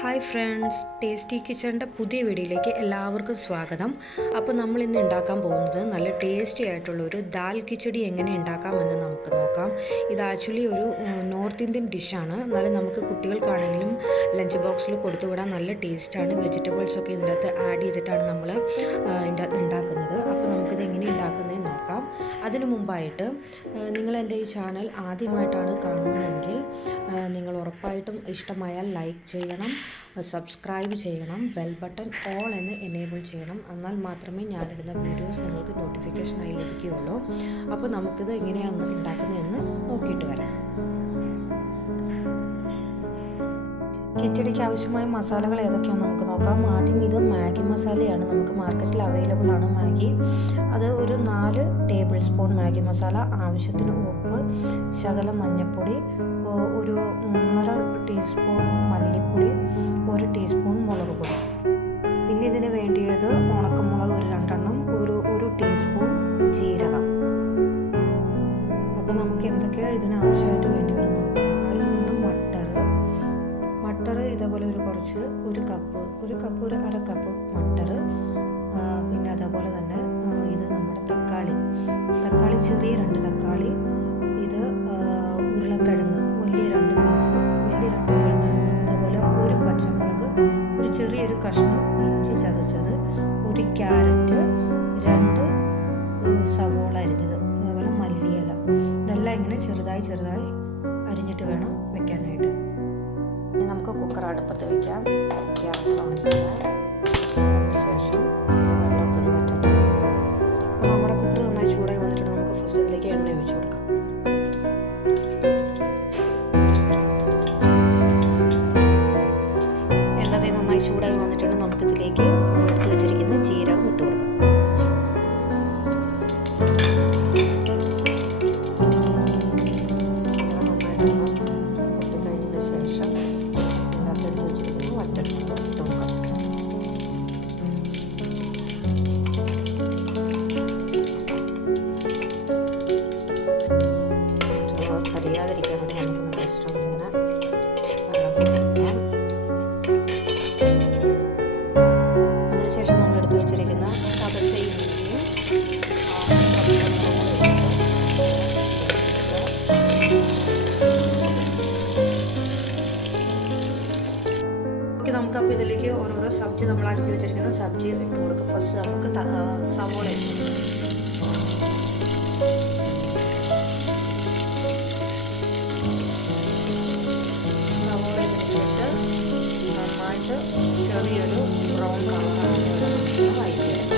Hi friends, tasty കിച്ചണിൻ്റെ പുതിയ വീഡിയോയിലേക്ക് എല്ലാവർക്കും സ്വാഗതം. അപ്പോൾ നമ്മൾ ഇന്ന് ഉണ്ടാക്കാൻ പോകുന്നത് നല്ല ടേസ്റ്റി ആയിട്ടുള്ളൊരു ദാൽ കിച്ചടി എങ്ങനെ ഉണ്ടാക്കാമെന്ന് നമുക്ക് നോക്കാം. ഇത് ആക്ച്വലി ഒരു നോർത്ത് ഇന്ത്യൻ ഡിഷാണ്. എന്നാലും നമുക്ക് കുട്ടികൾക്കാണെങ്കിലും ലഞ്ച് ബോക്സിൽ കൊടുത്തുവിടാൻ നല്ല ടേസ്റ്റാണ്. വെജിറ്റബിൾസൊക്കെ ഇതിനകത്ത് ആഡ് ചെയ്തിട്ടാണ് നമ്മൾ ഉണ്ടാക്കുന്നത്. അപ്പോൾ നമുക്കിത് എങ്ങനെ ഉണ്ടാക്കുന്നതെന്ന് നോക്കാം. അതിനു മുമ്പായിട്ട് നിങ്ങൾ എൻ്റെ ഈ ചാനൽ ആദ്യമായിട്ടാണ് കാണുന്നതെങ്കിൽ നിങ്ങൾ ഉറപ്പായിട്ടും ഇഷ്ടമായാൽ ലൈക്ക് ചെയ്യണം, സബ്സ്ക്രൈബ് ചെയ്യണം, ബെൽ ബട്ടൺ ഓൾ എന്ന് എനേബിൾ ചെയ്യണം. എന്നാൽ മാത്രമേ ഞാനിടുന്ന വീഡിയോസ് നിങ്ങൾക്ക് നോട്ടിഫിക്കേഷനായി ലഭിക്കുകയുള്ളൂ. അപ്പോൾ നമുക്കിത് എങ്ങനെയാണ് ഉണ്ടാക്കുന്നതെന്ന് നോക്കിയിട്ട് വരാം. കിച്ചടിക്ക് ആവശ്യമായ മസാലകൾ ഏതൊക്കെയാണെന്ന് നമുക്ക് നോക്കാം. ആദ്യം ഇത് മാഗി മസാലയാണ്. നമുക്ക് മാർക്കറ്റിൽ അവൈലബിൾ ആണ് മാഗി. അത് ഒരു 4 ടേബിൾ സ്പൂൺ മാഗി മസാല, ആവശ്യത്തിന് ഉപ്പ്, ശകലം മഞ്ഞൾപ്പൊടി, ഒരു 1.5 ടീസ്പൂൺ മല്ലിപ്പൊടി, 1 ടീസ്പൂൺ മുളക് പൊടി. പിന്നെ ഇതിന് വേണ്ടിയത് ഉണക്കമുളക് ഒരു 2 ഒരു ടീസ്പൂൺ ജീരകം. അപ്പോൾ നമുക്ക് എന്തൊക്കെയാണ് ഇതിന് ആവശ്യമായിട്ട് വേണ്ടി വരും നമുക്ക് നോക്കാം. ഇതിനാണ് മട്ടർ ഇതേപോലെ ഒരു കപ്പ് ഒരു അര കപ്പ് മട്ടർ. പിന്നെ അതേപോലെ തന്നെ ഇത് നമ്മുടെ തക്കാളി ചെറിയ 2 തക്കാളി. ഇത് ഉരുളക്കിഴങ്ങ് വലിയ 2 പീസ്, വലിയ 2 ഉരുളക്കിഴങ്ങ്. അതേപോലെ ഒരു പച്ചമുളക്, ഒരു ചെറിയൊരു കഷ്ണം ഇഞ്ചി ചതച്ചത്, ഒരു ക്യാരറ്റ്, 2 സവോള അരിഞ്ഞത്, അതേപോലെ മല്ലിയില. ഇതെല്ലാം ഇങ്ങനെ ചെറുതായി അരിഞ്ഞിട്ട് വേണം വെക്കാനായിട്ട്. നമുക്ക് കുക്കർ അടുപ്പത്ത് വയ്ക്കാം. ഗ്യാസ് ഓൺ ചെയ്യാം. അതിനുശേഷം വെള്ളമൊക്കെ ഒന്ന് വറ്റട്ടെ. അപ്പോൾ നമ്മുടെ കുക്കർ നന്നായി ചൂടായി വന്നിട്ടുണ്ട്. നമുക്ക് ഫസ്റ്റ് ഇതിലേക്ക് എണ്ണ ഒഴിച്ച് കൊടുക്കാം. നന്നായി ചൂടായി വന്നിട്ടുണ്ട്. നമുക്കിതിലേക്ക് എടുത്ത് വെച്ചിരിക്കുന്ന ജീരകം ഇട്ട് കൊടുക്കാം. പൊട്ടിക്കഴിഞ്ഞതിന് ശേഷം ഇതിനകത്ത് വെച്ചിരിക്കുന്ന വറ്റൽമുളക് ഇട്ട് കൊടുക്കാം. കരിയാതിരിക്കാൻ വേണ്ടി നമുക്കൊന്ന് ജസ്റ്റ് ഇങ്ങനെ അതിനുശേഷം നമ്മൾ എടുത്തു വെച്ചിരിക്കുന്ന ചതച്ച ഇഞ്ചിയും നമുക്കപ്പോൾ ഇതിലേക്ക് ഓരോരോ സബ്ജി നമ്മൾ അടിച്ചു വെച്ചിരിക്കുന്ന സബ്ജി ഇട്ട് കൊടുക്കും. ഫസ്റ്റ് നമുക്ക് സവോള ഇട്ട് നന്നായിട്ട് ചെറിയൊരു ബ്രൗൺ കളറാണ് വഴറ്റിയെടുക്കാം.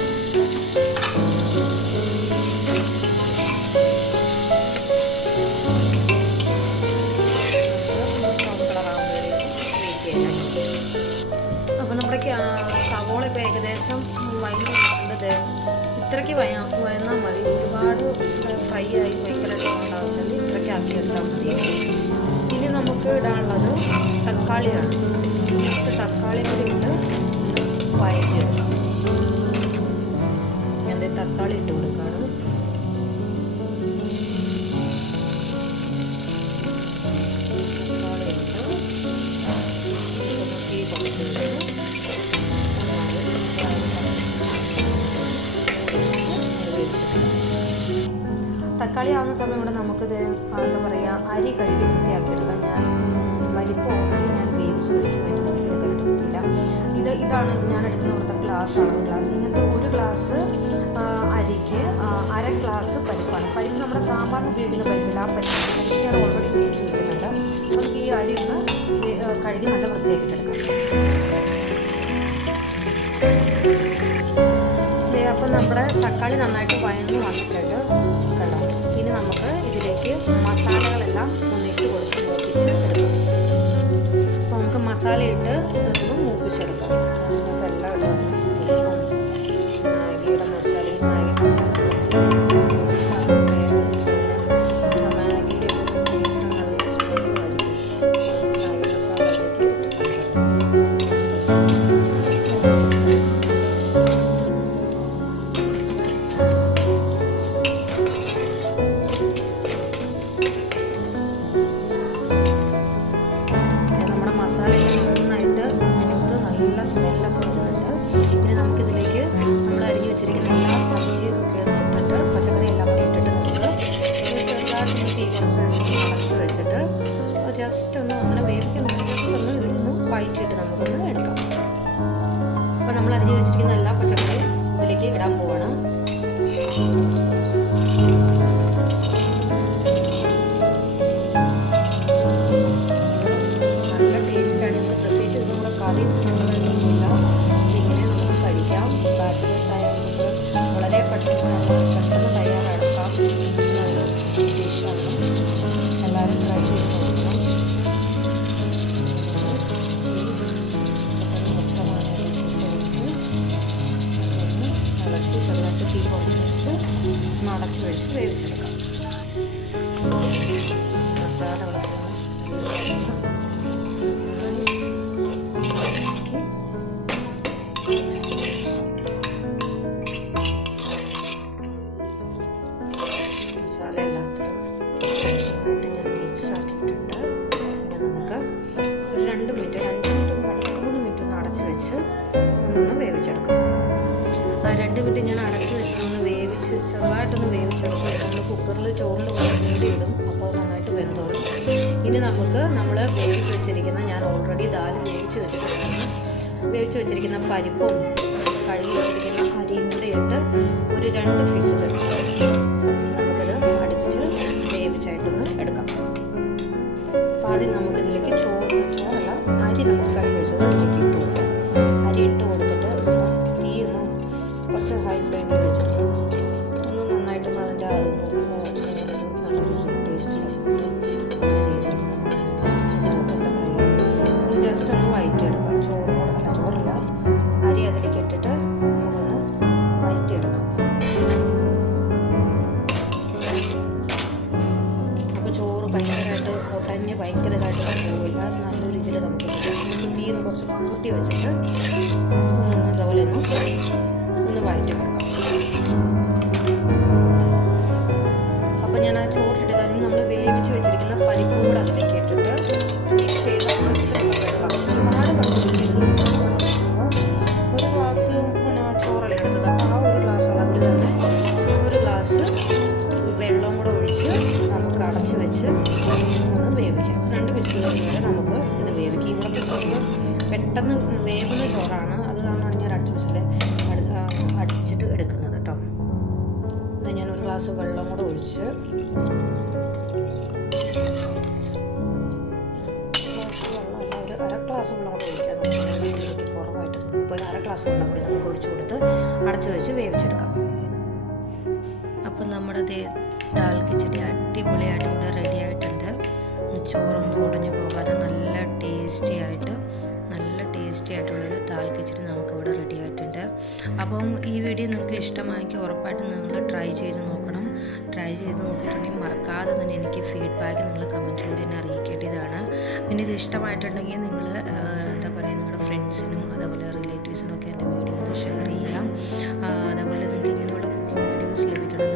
അപ്പോൾ നമ്മുടെ സവോള ഇപ്പോൾ ഏകദേശം വഴങ്ങുന്നത് ഇത്രയ്ക്ക് വഴന്നാൽ മതി. ഒരുപാട് ഫ്രൈ ആയി വയ്ക്കലൊക്കെ ആവശ്യമില്ല. ഇത്രയ്ക്ക് ആക്കിയെടുത്താൽ മതി. ഇനി നമുക്ക് ഇടാനുള്ളത് തക്കാളിയാണ്. തക്കാളി കൂടി ഇട്ട് വഴറ്റിയെടുക്കാം. ഞാൻ തക്കാളി ഇട്ട് കൊടുക്കുകയാണ്. തക്കാളി ഇട്ട് തീ കുറച്ചിട്ട് തക്കാളി ആവുന്ന സമയം കൂടെ നമുക്കിത് എന്താ പറയുക, അരി കഴുകി വൃത്തിയാക്കിയെടുക്കാം. ഞാൻ പരിപ്പ് ഓൾറെഡി ഞാൻ വേവിച്ച് വെക്കും. അതിൻ്റെ മുന്നിൽ എടുക്കാനായിട്ട് പറ്റില്ല. ഇതാണ് ഞാൻ എടുക്കുന്ന ഇവിടുത്തെ ഗ്ലാസ്. ഇങ്ങനത്തെ ഒരു ഗ്ലാസ് അരിക്ക് 1/2 ഗ്ലാസ് പരിപ്പാണ്. പരിപ്പ് നമ്മുടെ സാമ്പാറിന് ഉപയോഗിക്കുന്ന പരിപ്പില്ല. ആ പരിപ്പ് ഞാൻ ഓൾറെഡി വേവിച്ച് വെച്ചിട്ടുണ്ട്. നമുക്ക് ഈ അരി ഒന്ന് കഴുകി നല്ല വൃത്തിയാക്കിയിട്ടെടുക്കാം. അപ്പം നമ്മുടെ തക്കാളി നന്നായിട്ട് വഴന്ന് വന്നിട്ടുണ്ട്. കണ്ടോ? ഇനി നമുക്ക് ഇതിലേക്ക് മസാലകളെല്ലാം ഒന്നിട്ട് കൊടുത്ത് മൂപ്പിച്ചെടുക്കാം. അപ്പോൾ നമുക്ക് മസാലയിട്ട് ഇതൊന്ന് മൂപ്പിച്ചെടുക്കാം. നമുക്കെല്ലാം ഇടാം. മാഗിയുടെ മസാലയും മാഗി മസാല നല്ല സ്മെല്ലൊക്കെ വരുന്നുണ്ട്. ഇനി നമുക്കിതിലേക്ക് നമ്മൾ അരിഞ്ഞ് വെച്ചിരിക്കുന്ന എല്ലാ സബ്ജിയും ഒക്കെ ഇട്ടിട്ട് പച്ചക്കറി എല്ലാം കൂടി ഇട്ടിട്ട് നമുക്ക് ചെറുതായിട്ട് തീ കുറച്ച് അടച്ച് വെച്ചിട്ട് ജസ്റ്റ് ഒന്ന് അങ്ങനെ വേവിക്കുന്ന ഒന്ന് ഇതിലൊന്ന് വഴറ്റിയിട്ട് നമുക്കൊന്ന് എടുക്കാം. അപ്പോൾ നമ്മൾ അരിഞ്ഞ് വെച്ചിരിക്കുന്ന എല്ലാ പച്ചക്കറിയും ഇതിലേക്ക് ഇടാൻ പോവാണ്. നല്ല ടേസ്റ്റാണ്. പ്രത്യേകിച്ച് നമ്മുടെ കറി നല്ലതായിട്ടൊന്നുമില്ല. ഇതിങ്ങനെ നമുക്ക് കഴിക്കാം. ബാച്ചിലേഴ്സ് ആയാൽ നമുക്ക് വളരെ പെട്ടെന്ന് തയ്യാറെടുക്കാം. നല്ലൊരു ഡിഷാണ്. എല്ലാവരും ട്രൈ ചെയ്ത് നോക്കണം. ചെറുതായിട്ട് തീ കുറച്ച് വെച്ച് അടച്ച് വെച്ച് വേവിച്ചെടുക്കാം. മസാല മസാല എല്ലാത്തിലും മിക്സ് ആക്കിയിട്ടുണ്ട്. നമുക്ക് ഒരു 2 മിനിറ്റ് 3 മിനിറ്റ് ഒന്ന് അടച്ച് വെച്ച് ഒന്ന് വേവിച്ചെടുക്കാം. 2 മിനിറ്റ് ഞാൻ അടച്ച് വെച്ച് ഒന്ന് വേവിച്ച് ചെറുതായിട്ടൊന്ന് വേവിച്ചെടുക്കും. നമ്മൾ കുക്കറിൽ ചോറിൻ്റെ കൂടെ മൂടിയിടും. അപ്പോൾ അത് നന്നായിട്ട് വെന്തോളും. ഇനി നമുക്ക് നമ്മൾ വേവിച്ച് വെച്ചിരിക്കുന്ന ഞാൻ ഓൾറെഡി ദാൽ വേവിച്ച് വെച്ചിരിക്കുന്ന പരിപ്പും കഴുകി വെച്ചിരിക്കുന്ന അരിയും കൂടെ ഇട്ട് ഒരു 2 ഫിസിൽ നമുക്കത് അടുപ്പിച്ച് വേവിച്ചായിട്ടൊന്ന് എടുക്കാം. അപ്പോൾ ആദ്യം നമുക്കിതിലേക്ക് ചോറല്ല അരി നമുക്ക് കഴുകി വെച്ചത് അതിലേക്ക് ഇട്ട് കൊടുക്കാം. അരി ഇട്ട് കൊടുത്തിട്ട് തീ ഒന്ന് കുറച്ച് ഹൈ ഫ്ലെയിമിൽ വെച്ചിട്ട് ഒന്ന് നന്നായിട്ടൊന്ന് അതിൻ്റെ നല്ലൊരു ടേസ്റ്റിലൊക്കെ ഒന്ന് ജസ്റ്റ് ഒന്ന് വഴറ്റിയെടുക്കാം. ചോറല്ല അരി അതിലേക്ക് ഇട്ടിട്ട് നമുക്കൊന്ന് വഴറ്റിയെടുക്കാം. അപ്പോൾ ചോറ് ഭയങ്കരമായിട്ട് ഒട്ടഞ്ഞ് ഭയങ്കരമായിട്ട് പോവില്ല. നല്ലൊരു ഇതിൽ നമുക്ക് തീ കുറച്ച് കൂട്ടി വെച്ചിട്ട് അതുപോലെ ഒന്ന് വഴറ്റി കൊടുക്കാം. അപ്പോൾ ഞാൻ ആ ചോറിട്ട് കഴിഞ്ഞ് നമ്മൾ വേവിച്ച് വെച്ചിരിക്കുന്ന പരിപ്പും കൂടെ അതിലേക്ക് ഇട്ടിട്ട് മിക്സ് ചെയ്ത് ഒരുപാട് ഒരു ഗ്ലാസ് ചോറല്ല എടുത്തത്. അപ്പോൾ ആ ഒരു ഗ്ലാസ് അളവിൽ തന്നെ ഒരു ഗ്ലാസ് വെള്ളം കൂടെ ഒഴിച്ച് നമുക്ക് അടച്ച് വെച്ച് ഒന്ന് വേവിക്കാം. 2 വിസിൽ വരെ നമുക്ക് ഇത് വേവിക്കാം. ഇവിടുത്തെ ചോറ് പെട്ടെന്ന് വേവുന്ന ചോറാണ്. അത് കാരണമാണ് ഞാൻ 2 വിസിൽ അടുപ്പിച്ചിട്ട് എടുക്കുന്നത് കേട്ടോ. ഇത് ഞാൻ ഒരു ഗ്ലാസ് വെള്ളം കൂടെ ഒഴിച്ച് ഒരു 1/2 ഗ്ലാസ് വെള്ളം കൂടെ ഒഴിക്കാം. കുറവായിട്ട് ഇപ്പോൾ 1/2 ഗ്ലാസ് വെള്ളം കൂടി നമുക്ക് ഒഴിച്ചു കൊടുത്ത് അടച്ച് വെച്ച് വേവിച്ചെടുക്കാം. അപ്പം നമ്മുടെ ദാൽ കിച്ചടി അടിപൊളിയായിട്ട് ഇവിടെ റെഡി ആയിട്ടുണ്ട്. ചോറൊന്നും ഒടിഞ്ഞു പോകാതെ നല്ല ടേസ്റ്റി ആയിട്ടുള്ളൊരു ദാൽ കിച്ചടി നമുക്കിവിടെ റെഡി ആയിട്ടുണ്ട്. അപ്പം ഈ വീഡിയോ നിങ്ങൾക്ക് ഇഷ്ടമായെങ്കിൽ ഉറപ്പായിട്ടും നിങ്ങൾ ട്രൈ ചെയ്ത് നോക്കണം. ട്രൈ ചെയ്ത് നോക്കിയിട്ടുണ്ടെങ്കിൽ മറക്കാതെ തന്നെ എനിക്ക് ഫീഡ്ബാക്ക് നിങ്ങൾ കമൻറ്റിലൂടെ എന്നെ അറിയിക്കേണ്ടതാണ്. പിന്നെ ഇത് ഇഷ്ടമായിട്ടുണ്ടെങ്കിൽ നിങ്ങൾ എന്താ പറയുക നിങ്ങളുടെ ഫ്രണ്ട്സിനും അതേപോലെ റിലേറ്റീവ്സിനും ഒക്കെ എൻ്റെ വീഡിയോ ഒന്ന് ഷെയർ ചെയ്യാം. അതേപോലെ നിങ്ങൾക്ക് ഇങ്ങനെയുള്ള കുക്കിംഗ് വീഡിയോസ് ലഭിക്കണം